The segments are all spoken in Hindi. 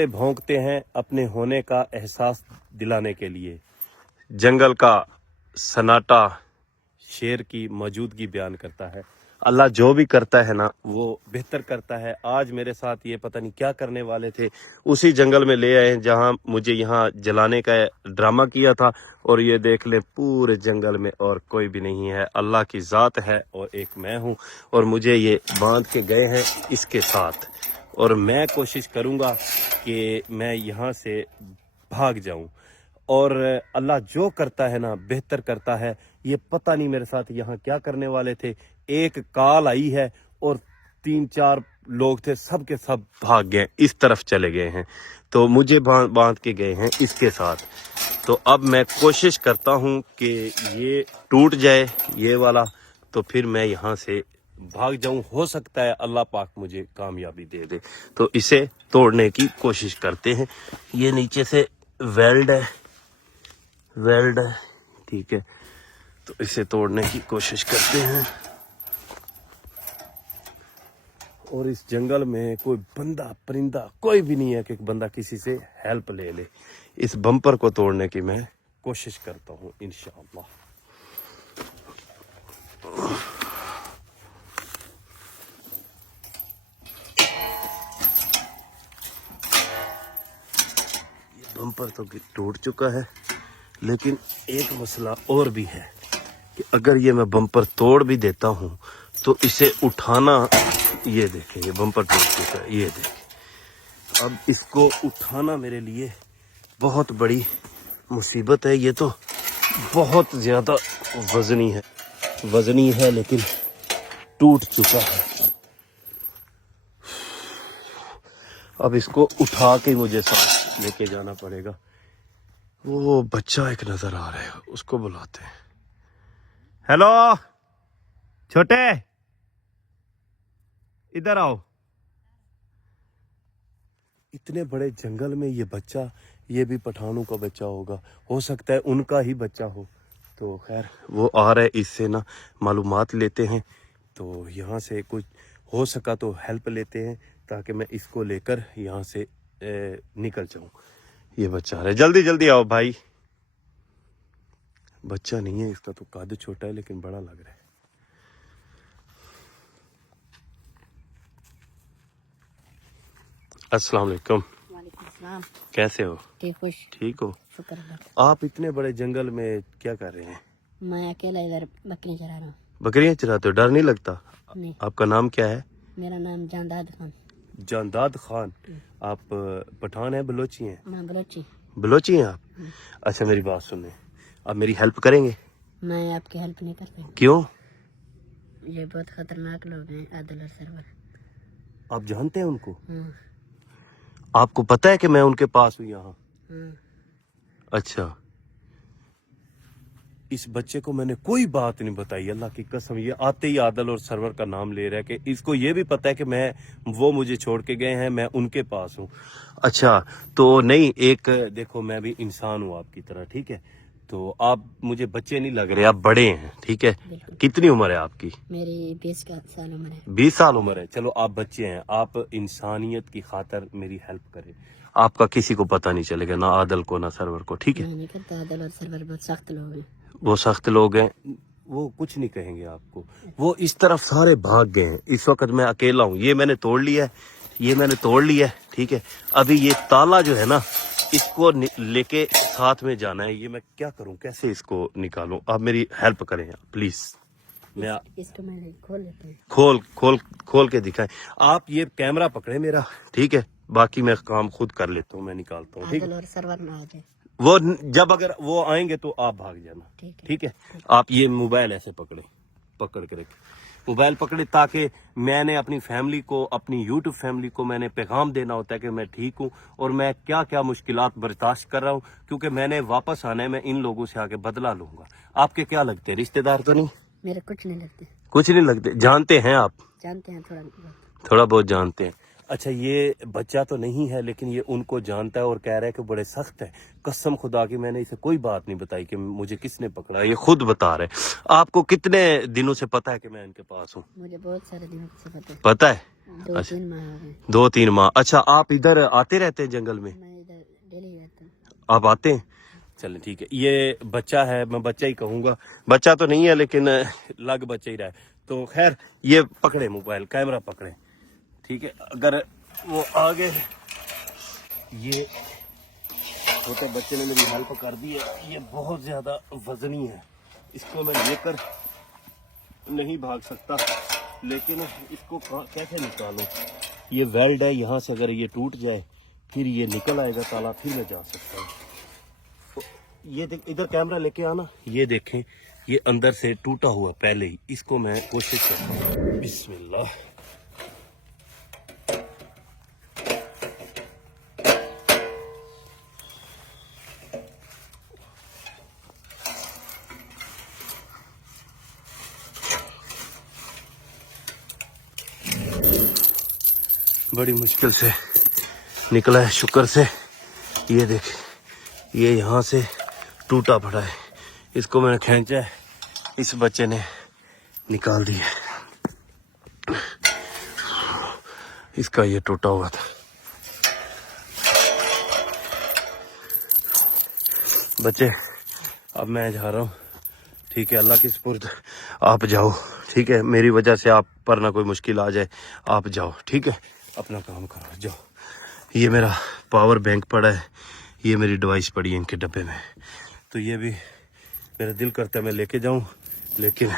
कुत्ते भौंकते हैं अपने होने का एहसास दिलाने के लिए। जंगल का सन्नाटा शेर की मौजूदगी बयान करता है। अल्लाह जो भी करता है ना वो बेहतर करता है। आज मेरे साथ ये पता नहीं क्या करने वाले थे, उसी जंगल में ले आए जहां मुझे यहाँ जलाने का ड्रामा किया था। और ये देख ले पूरे जंगल में और कोई भी नहीं है, अल्लाह की ज़ात है और एक मैं हूँ। और मुझे ये बांध के गए हैं इसके साथ, और मैं कोशिश करूँगा कि मैं यहाँ से भाग जाऊँ। और अल्लाह जो करता है ना बेहतर करता है। ये पता नहीं मेरे साथ यहाँ क्या करने वाले थे। एक काल आई है और 3-4 लोग थे, सब के सब भाग गए, इस तरफ चले गए हैं। तो मुझे बांध के गए हैं इसके साथ। तो अब मैं कोशिश करता हूँ कि ये टूट जाए ये वाला, तो फिर मैं यहाँ से भाग जाऊं। हो सकता है अल्लाह पाक मुझे कामयाबी दे दे। तो इसे तोड़ने की कोशिश करते हैं। ये नीचे से वेल्ड है, ठीक है। तो इसे तोड़ने की कोशिश करते हैं। और इस जंगल में कोई बंदा परिंदा कोई भी नहीं है कि एक बंदा किसी से हेल्प ले ले। इस बम्पर को तोड़ने की मैं कोशिश करता हूँ इंशाअल्लाह। ये बम्पर तो टूट चुका है, लेकिन एक मसला और भी है कि अगर ये मैं बम्पर तोड़ भी देता हूँ तो इसे उठाना, ये देखें ये बम्पर टूट चुका है, ये देखें। अब इसको उठाना मेरे लिए बहुत बड़ी मुसीबत है। ये तो बहुत ज़्यादा वजनी है लेकिन टूट चुका है। अब इसको उठा के मुझे साथ लेके जाना पड़ेगा। वो बच्चा एक नजर आ रहा है, उसको बुलाते हैं। हेलो छोटे, इधर आओ। इतने बड़े जंगल में ये बच्चा, ये भी पठानों का बच्चा होगा, हो सकता है उनका ही बच्चा हो। तो खैर वो आ रहा है, इससे ना मालूमात लेते हैं। तो यहाँ से कुछ हो सका तो हेल्प लेते हैं ताकि मैं इसको लेकर यहाँ से निकल जाऊं। ये बच्चा आ रहा है, जल्दी जल्दी आओ भाई। बच्चा नहीं है, इसका तो कद छोटा है लेकिन बड़ा लग रहा है। अस्सलाम वालेकुम। वालेकुम सलाम। कैसे हो? ठीक हो? शुक्र। आप इतने बड़े जंगल में क्या कर रहे हैं? मैं अकेला इधर बकरियां चरा रहा हूँ। बकरियां चराते हो? डर नहीं लगता? नहीं। आपका नाम क्या है? मेरा नाम जानदाद खान। जानदाद खान। आप पठान हैं बलोची हैं? मैं बलोची। बलोची हैं आप? अच्छा मेरी बात सुने, आप मेरी हेल्प करेंगे? मैं आपकी हेल्प नहीं कर पाऊंगा। क्यों? ये बहुत खतरनाक लोग हैं, आदिल और सरवर। आप जानते हैं उनको? हाँ। आपको पता है कि मैं उनके पास हूँ यहाँ? हाँ। अच्छा, इस बच्चे को मैंने कोई बात नहीं बताई, अल्लाह की कसम। ये आते ही आदल और सरवर का नाम ले रहा है कि इसको ये भी पता है कि मैं, वो मुझे छोड़ के गए हैं, मैं उनके पास हूँ। अच्छा तो नहीं, एक देखो मैं भी इंसान हूँ आपकी तरह, ठीक है? तो आप मुझे बच्चे नहीं लग रहे, आप बड़े हैं, ठीक है? कितनी उम्र है आपकी? मेरी 20 साल उम्र है। 20 साल उम्र है। चलो आप बच्चे हैं, आप इंसानियत की खातर मेरी हेल्प करें। आपका किसी को पता नहीं चलेगा, ना आदल को ना सरवर को, ठीक है? नहीं करता, आदिल और सरवर बहुत सख्त लोग हैं। वो सख्त लोग हैं, वो कुछ नहीं कहेंगे आपको। वो इस तरफ सारे भाग गए हैं, इस वक्त मैं अकेला हूँ। ये मैंने तोड़ लिया है, ये मैंने तोड़ लिया है, ठीक है? अभी ये ताला जो है ना, इसको लेके साथ में जाना है। ये मैं क्या करूं, कैसे इसको निकालूं? आप मेरी हेल्प करें प्लीज। मैं इसको मैं खोल लेता हूँ। खोल के दिखाएं। आप ये कैमरा पकड़े मेरा, ठीक है? बाकी मैं काम खुद कर लेता हूँ, मैं निकालता हूँ, ठीक है? आदिल और सरवर ना आ जाए। वो जब अगर वो आएंगे तो आप भाग जाना, ठीक है? आप ये मोबाइल ऐसे पकड़ के रखें, मोबाइल पकड़े, ताकि मैंने अपनी फैमिली को, अपनी यूट्यूब फैमिली को मैंने पैगाम देना होता है कि मैं ठीक हूँ और मैं क्या क्या मुश्किलात बर्दाश्त कर रहा हूँ, क्योंकि मैंने वापस आने में इन लोगों से आके बदला लूंगा। आपके क्या लगते हैं, रिश्तेदार तो नहीं? मेरे कुछ नहीं लगते। कुछ नहीं लगते? जानते हैं आप? जानते हैं, थोड़ा बहुत जानते हैं। अच्छा ये बच्चा तो नहीं है लेकिन ये उनको जानता है और कह रहा है कि बड़े सख्त है। कसम खुदा की मैंने इसे कोई बात नहीं बताई कि मुझे किसने पकड़ा, ये खुद बता रहे। आपको कितने दिनों से पता है कि मैं इनके पास हूँ? मुझे बहुत सारे दिनों से पता है। पता है? 2-3 माह हो गए। 2-3 माह। अच्छा आप इधर आते रहते हैं जंगल में? मैं इधर डेली रहता हूँ। आप आते हैं? चलें ठीक है। ये बच्चा है, मैं बच्चा ही कहूँगा, बच्चा तो नहीं है लेकिन लग बच्चा ही रहा है। तो खैर ये पकड़े, मोबाइल कैमरा पकड़े, ठीक है। अगर वो आगे, ये छोटे बच्चे ने मेरी हेल्प कर दी है। ये बहुत ज्यादा वजनी है, इसको मैं लेकर नहीं भाग सकता, लेकिन इसको कैसे निकालूं? ये वेल्ड है, यहाँ से अगर ये टूट जाए फिर ये निकल आएगा ताला, फिर मैं जा सकता हूँ। तो ये देख, इधर कैमरा लेके आना, ये देखें ये अंदर से टूटा हुआ पहले ही, इसको मैं कोशिश करता हूँ। बिस्मिल्लाह। बड़ी मुश्किल से निकला है, शुक्र से। ये देख, ये यहाँ से टूटा पड़ा है, इसको मैंने खींचा है, इस बच्चे ने निकाल दिया। इसका ये टूटा हुआ था। बच्चे अब मैं जा रहा हूँ, ठीक है, अल्लाह के सुपुर्द आप जाओ, ठीक है। मेरी वजह से आप पर ना कोई मुश्किल आ जाए, आप जाओ, ठीक है, अपना काम करो, जाओ। ये मेरा पावर बैंक पड़ा है, ये मेरी डिवाइस पड़ी है इनके डब्बे में। तो ये भी मेरा दिल करता है मैं लेके जाऊं, लेकिन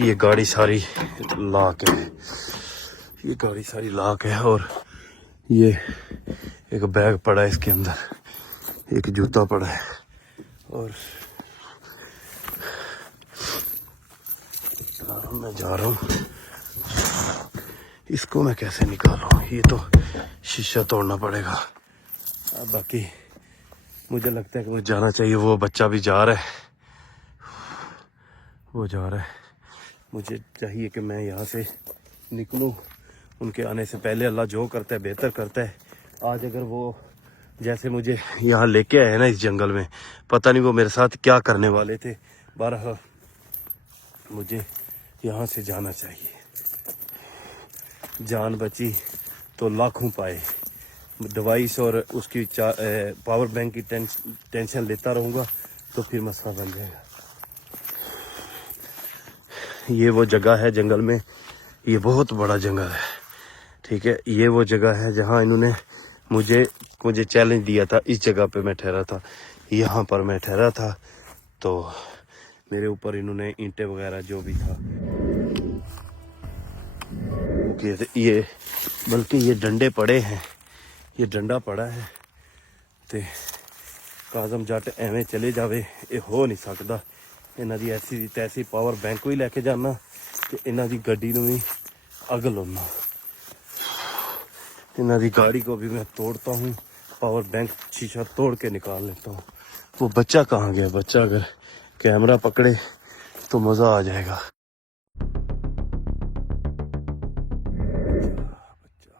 ये गाड़ी सारी लॉक है, ये गाड़ी सारी लॉक है। और ये एक बैग पड़ा है, इसके अंदर एक जूता पड़ा है, और मैं जा रहा हूँ, इसको मैं कैसे निकालूं? ये तो शीशा तोड़ना पड़ेगा। अब बाकी मुझे लगता है कि मुझे जाना चाहिए। वो बच्चा भी जा रहा है, वो जा रहा है। मुझे चाहिए कि मैं यहाँ से निकलूं उनके आने से पहले। अल्लाह जो करता है बेहतर करता है। आज अगर वो जैसे मुझे यहाँ लेके आए ना इस जंगल में, पता नहीं वो मेरे साथ क्या करने वाले थे। बहरहाल मुझे यहाँ से जाना चाहिए। जान बची तो लाखों पाए। डिवाइस और उसकी पावर बैंक की टेंशन लेता रहूँगा तो फिर मसला बन जाएगा। ये वो जगह है जंगल में, ये बहुत बड़ा जंगल है, ठीक है। ये वो जगह है जहाँ इन्होंने मुझे चैलेंज दिया था। इस जगह पे मैं ठहरा था, यहाँ पर मैं ठहरा था, तो मेरे ऊपर इन्होंने ईंटें वगैरह जो भी था वो किए थे। ये बल्कि ये डंडे पड़े हैं, ये डंडा पड़ा है। ते काजम जट एवें चले जावे, ये हो नहीं सकता। इन्हां दी ऐसी तैसी पावर बैंक भी लैके जाना ते इन्हां दी गड्डी नूं भी अग लाना। इन्हां दी गाड़ी को भी मैं तोड़ता हूँ, पावर बैंक शीशा तोड़ के निकाल लेता हूँ। वो बच्चा कहाँ गया? बच्चा अगर कैमरा पकड़े तो मजा आ जाएगा।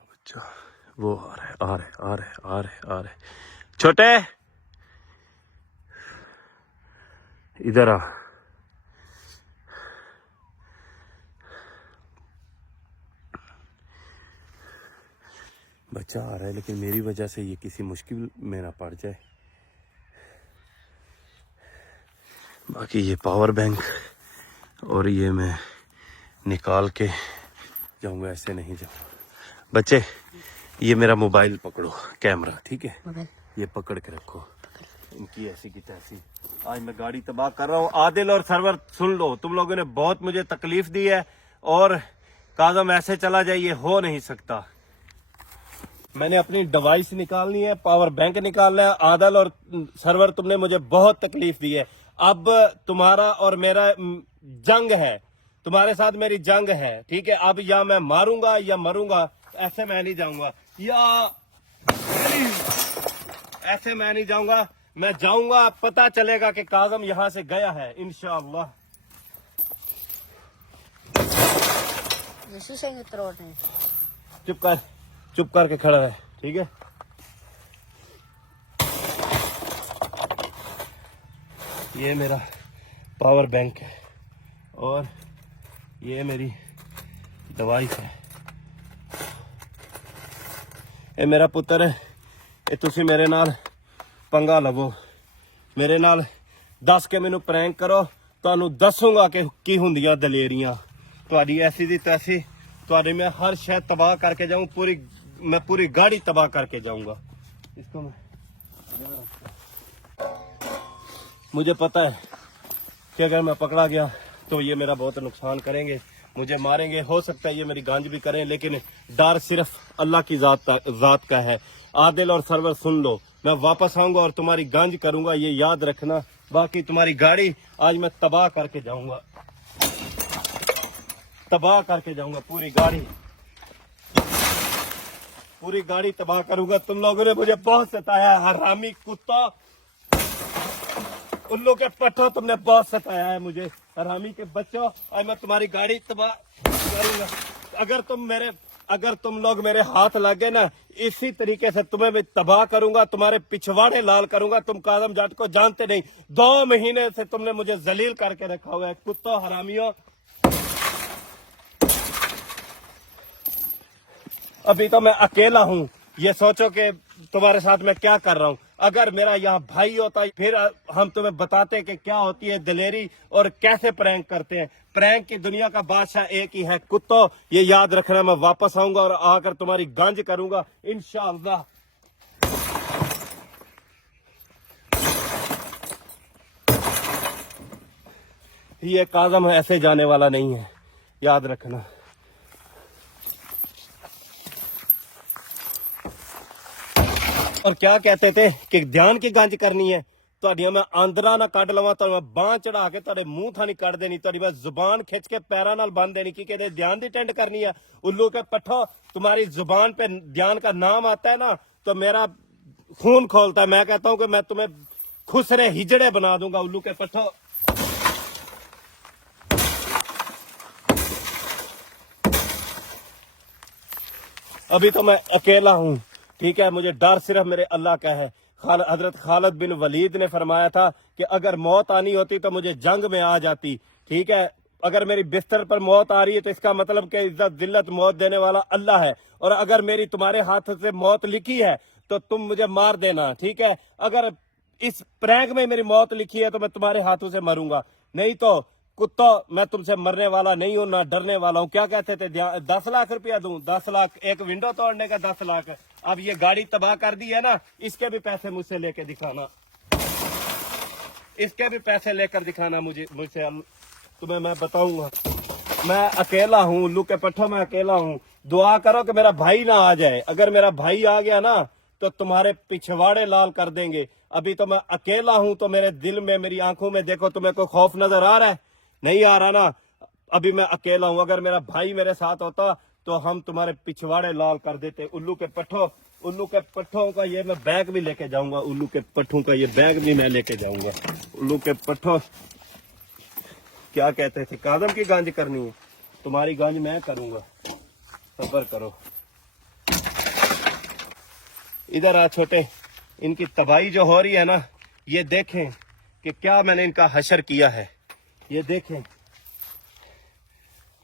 बच्चा वो आ रहे। छोटे इधर आ। बच्चा आ रहा है, लेकिन मेरी वजह से ये किसी मुश्किल में ना पड़ जाए। बाकी ये पावर बैंक और ये मैं निकाल के जाऊंगा, ऐसे नहीं जाऊंगा। बच्चे ये मेरा मोबाइल पकड़ो, कैमरा, ठीक है, ये पकड़ के रखो। इनकी ऐसी की तैसी आज मैं गाड़ी तबाह कर रहा हूँ। आदिल और सरवर सुन लो, तुम लोगों ने बहुत मुझे तकलीफ दी है और काजम ऐसे चला जाए ये हो नहीं सकता। मैंने अपनी डिवाइस निकालनी है, पावर बैंक निकालना है। आदिल और सरवर तुमने मुझे बहुत तकलीफ दी है। अब तुम्हारा और मेरा जंग है, तुम्हारे साथ मेरी जंग है, ठीक है। अब या मैं मारूंगा या मरूंगा, ऐसे मैं नहीं जाऊंगा, या ऐसे मैं नहीं जाऊंगा। मैं जाऊंगा, पता चलेगा कि काजम यहां से गया है, इंशाअल्लाह। शीशे के तोड़ रहे हैं। चुप कर, चुप करके खड़ा रहे, ठीक है। ये मेरा पावर बैंक है और ये मेरी दवाई है। ये मेरा पुत्र है, ये तुसी मेरे नाल पंगा लवो, मेरे नाल दस के मैनू प्रैंक करो, तुहानू दसूंगा कि की हुंदियां दलेरियां। तुहाडी ऐसी दी तैसी, तुहाडी मैं हर शय तबाह करके जाऊं, मैं पूरी गाड़ी तबाह करके जाऊंगा। इसको मैं मुझे पता है कि अगर मैं पकड़ा गया तो ये मेरा बहुत नुकसान करेंगे, मुझे मारेंगे, हो सकता है ये मेरी गांज भी करें, लेकिन डर सिर्फ अल्लाह की जात का है। आदिल और सरवर सुन लो, मैं वापस आऊंगा और तुम्हारी गांज करूंगा, ये याद रखना। बाकी तुम्हारी गाड़ी आज मैं तबाह करके जाऊंगा, तबाह करके जाऊंगा, पूरी गाड़ी तबाह करूंगा। तुम लोगों ने मुझे बहुत सताया, हरामी कुत्ता, उल्लू के पट्टो, तुमने बहुत सताया है मुझे, हरामी के बच्चों। आज मैं तुम्हारी गाड़ी तबाह करूंगा। अगर तुम लोग मेरे हाथ लग गए ना, इसी तरीके से तुम्हें मैं तबाह करूंगा, तुम्हारे पिछवाड़े लाल करूंगा। तुम काजम जाट को जानते नहीं, 2 महीने से तुमने मुझे जलील करके रखा हुआ है, कुत्तों, हरामियों। अभी तो मैं अकेला हूँ, ये सोचो कि तुम्हारे साथ मैं क्या कर रहा हूँ। अगर मेरा यहाँ भाई होता फिर हम तुम्हें बताते कि क्या होती है दलेरी और कैसे प्रैंक करते हैं। प्रैंक की दुनिया का बादशाह एक ही है, कुत्तों, ये याद रखना। मैं वापस आऊंगा और आकर तुम्हारी गंज करूंगा इंशाअल्लाह। ये काजम ऐसे जाने वाला नहीं है, याद रखना। और क्या कहते थे कि ध्यान की गंज करनी है, तो मैं आंदरा ना कट लवा, तो मैं बांह चढ़ा के तेरे मुंह थानी कट देनी, तो मैं जुबान खिंच के पैरों नाल बन देनी कि कहते ध्यान की टेंट करनी है। उल्लू के पट्ठो, तुम्हारी जुबान पे ध्यान का नाम आता है ना तो मेरा खून खोलता है। मैं कहता हूं कि मैं तुम्हें खुसरे हिजड़े बना दूंगा, उल्लू के पट्ठो। अभी तो मैं अकेला हूं, ठीक है। मुझे डर सिर्फ मेरे अल्लाह का है। हजरत खालिद बिन वलीद ने फरमाया था कि अगर मौत आनी होती तो मुझे जंग में आ जाती, ठीक है। अगर मेरी बिस्तर पर मौत आ रही है तो इसका मतलब कि इज्जत जिल्लत मौत देने वाला अल्लाह है। और अगर मेरी तुम्हारे हाथ से मौत लिखी है तो तुम मुझे मार देना, ठीक है। अगर इस प्रैंक में मेरी मौत लिखी है तो मैं तुम्हारे हाथों से मरूंगा, नहीं तो कुत्ता मैं तुमसे मरने वाला नहीं हूं, ना डरने वाला हूं। क्या कहते थे 10 लाख रुपया दूं? 10 लाख, एक विंडो तोड़ने का 10 लाख। अब ये गाड़ी तबाह कर दी है ना, इसके भी पैसे मुझसे लेके दिखाना, इसके भी पैसे लेकर दिखाना मुझसे तुम्हें मैं बताऊंगा। मैं अकेला हूँ, उल्लू के पट्ठों, मैं अकेला हूँ। दुआ करो कि मेरा भाई ना आ जाए। अगर मेरा भाई आ गया ना तो तुम्हारे पिछवाड़े लाल कर देंगे। अभी तो मैं अकेला हूँ, तो मेरे दिल में, मेरी आंखों में देखो, तुम्हें कोई खौफ नजर आ रहा है? नहीं आ रहा ना। अभी मैं अकेला हूँ, अगर मेरा भाई मेरे साथ होता तो हम तुम्हारे पिछवाड़े लाल कर देते। उल्लू के पट्ठों का ये मैं बैग भी लेके जाऊंगा, उल्लू के पट्ठों का ये बैग भी मैं लेके जाऊंगा। उल्लू के पट्ठों, क्या कहते थे, कादम की गांज करनी है, तुम्हारी गांज मैं करूंगा, सब्र करो। इधर आ छोटे, इनकी तबाही जो हो रही है ना, ये देखें कि क्या मैंने इनका हशर किया है, ये देखें।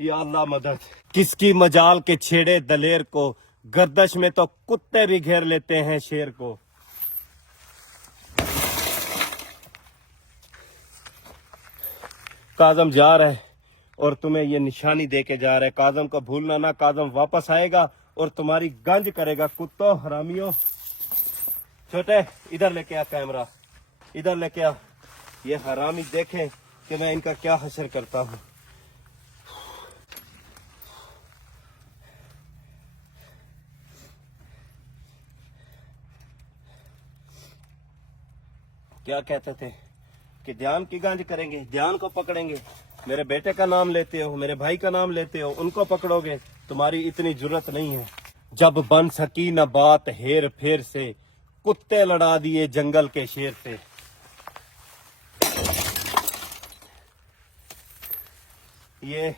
या अल्लाह मदद, किसकी मजाल के छेड़े दलेर को, गर्दश में तो कुत्ते भी घेर लेते हैं शेर को। काजम जा रहा है और तुम्हें ये निशानी दे के जा रहा है। काजम को भूलना ना, काजम वापस आएगा और तुम्हारी गंज करेगा, कुत्तों, हरामियों। छोटे, इधर लेके आ कैमरा, इधर लेके आ। ये हरामी देखें कि मैं इनका क्या हशर करता हूँ। क्या कहते थे कि ध्यान की गांज करेंगे, ध्यान को पकड़ेंगे। मेरे बेटे का नाम लेते हो, मेरे भाई का नाम लेते हो, उनको पकड़ोगे। तुम्हारी इतनी जरूरत नहीं है। जब बन सकी न बात हेर फेर से, कुत्ते लड़ा दिए जंगल के शेर से। ये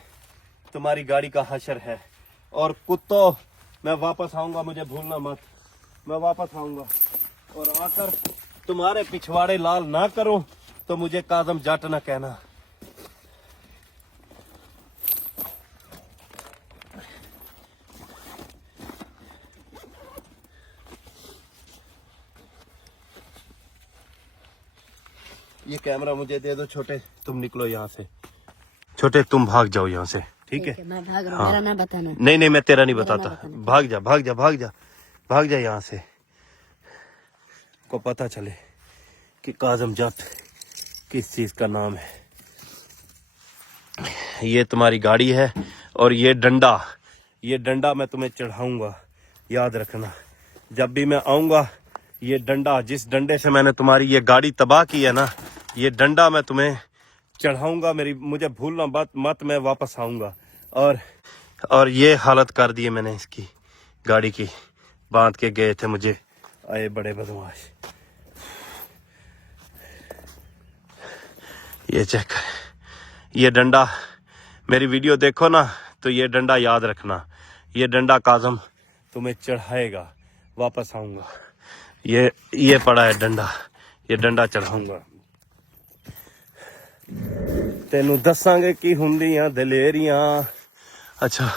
तुम्हारी गाड़ी का हशर है। और कुत्तों, मैं वापस आऊंगा, मुझे भूलना मत। मैं वापस आऊंगा और आकर तुम्हारे पिछवाड़े लाल ना करूं तो मुझे काजम जट ना कहना। ये कैमरा मुझे दे दो छोटे, तुम निकलो यहाँ से। छोटे तुम भाग जाओ यहाँ से, ठीक है? मैं भाग रहा हूँ, मेरा नाम बताना। नहीं नहीं, मैं तेरा नहीं मेरा बताता। नाम बताना। भाग जा भाग जा भाग जा भाग जा यहाँ से, को पता चले कि काजम जट किस चीज का नाम है। ये तुम्हारी गाड़ी है और ये डंडा मैं तुम्हें चढ़ाऊंगा, याद रखना। जब भी मैं आऊंगा, ये डंडा, जिस डंडे से मैंने तुम्हारी ये गाड़ी तबाह की है ना, ये डंडा मैं तुम्हें चढ़ाऊंगा। मुझे भूलना मत, मैं वापस आऊंगा। और ये हालत कर दी है मैंने इसकी गाड़ी की, बांध के गए थे मुझे, आए बड़े बदमाश। ये चेक कर, ये डंडा, मेरी वीडियो देखो ना तो ये डंडा याद रखना। ये डंडा काजम तुम्हें चढ़ाएगा, वापस आऊंगा। ये पड़ा है डंडा, ये डंडा चढ़ाऊंगा। तेनू दसांगे की हुंदियां दलेरियां। अच्छा,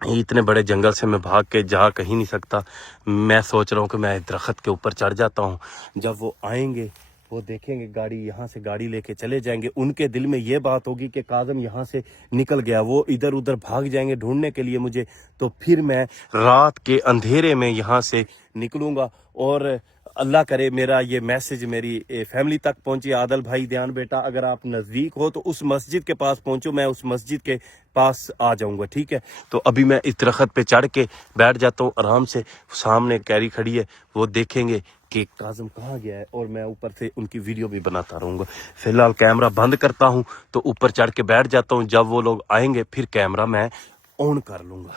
इतने बड़े जंगल से मैं भाग के जा कहीं नहीं सकता। मैं सोच रहा हूँ कि मैं दरख्त के ऊपर चढ़ जाता हूँ। जब वो आएंगे, वो देखेंगे गाड़ी, यहाँ से गाड़ी लेके चले जाएंगे। उनके दिल में ये बात होगी कि काजम यहाँ से निकल गया। वो इधर उधर भाग जाएंगे ढूंढने के लिए मुझे। तो फिर मैं रात के अंधेरे में यहाँ से निकलूंगा और अल्लाह करे मेरा ये मैसेज मेरी फैमिली तक पहुंचे। आदल भाई, ध्यान बेटा, अगर आप नज़दीक हो तो उस मस्जिद के पास पहुंचो, मैं उस मस्जिद के पास आ जाऊंगा, ठीक है? तो अभी मैं इस दरख्त पे चढ़ के बैठ जाता हूँ आराम से। सामने कैरी खड़ी है, वो देखेंगे कि काजम कहाँ गया है और मैं ऊपर से उनकी वीडियो भी बनाता रहूँगा। फिलहाल कैमरा बंद करता हूँ तो ऊपर चढ़ के बैठ जाता हूँ। जब वो लोग आएंगे फिर कैमरा मैं ऑन कर लूँगा।